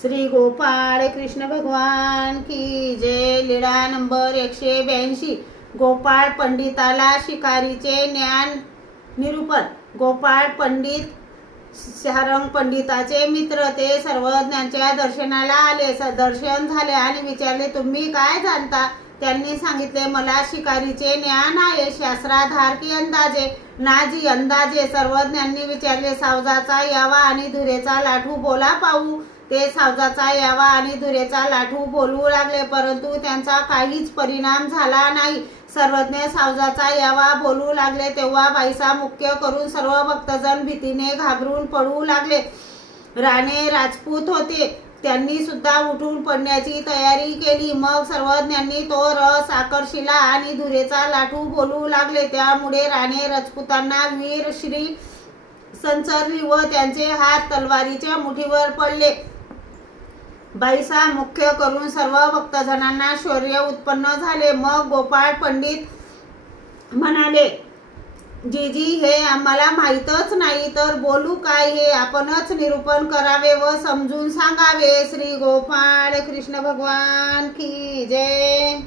श्री गोपाळ कृष्ण भगवान की जय. लीळा नंबर एकशे ब्याऐंशी. गोपाळ पंडिताला शिकारीचे ज्ञान निरूपण. गोपाळ पंडित शारंग पंडिताचे मित्र ते सर्वज्ञांच्या दर्शनाला आले. स- दर्शन झाले आणि विचारले तुम्ही काय जाणता? त्यांनी सांगितले मला शिकारीचे ज्ञान आहे. शास्त्राधार की अंदाजे नाजी अंदाजे सर्वज्ञांनी विचारले सावजाचा यावा आणि धुरेचा लाठू बोला पाहू ते सावजाचा यावा आणि धुरेचा लाठू बोलू लागले परंतु त्यांचा काहीच परिणाम झाला नाही. सर्वज्ञ सावजाचा यावा बोलू लागले तेव्हा बाईसा मुख्य करून सर्व भक्तजन भीतीने घाबरून पडू लागले. राणे राजपूत होते. त्यांनी सुद्धा उठून पडण्याची तयारी केली. मग सर्वज्ञांनी तो रस आकर्षिला आणि धुरेचा लाठू बोलू लागले. त्यामुळे राणे राजपुतांना वीर श्री संचरली व त्यांचे हात तलवारीच्या मुठीवर पडले. बाईसा मुख्य करून सर्व भक्तजनांना शौर्य उत्पन्न झाले. मग गोपाळ पंडित म्हणाले जीजी हे आम्हाला माहीतच नाही तर बोलू काय? हे आपणच निरूपण करावे व समजून सांगावे. श्री गोपाळ कृष्ण भगवान की जय.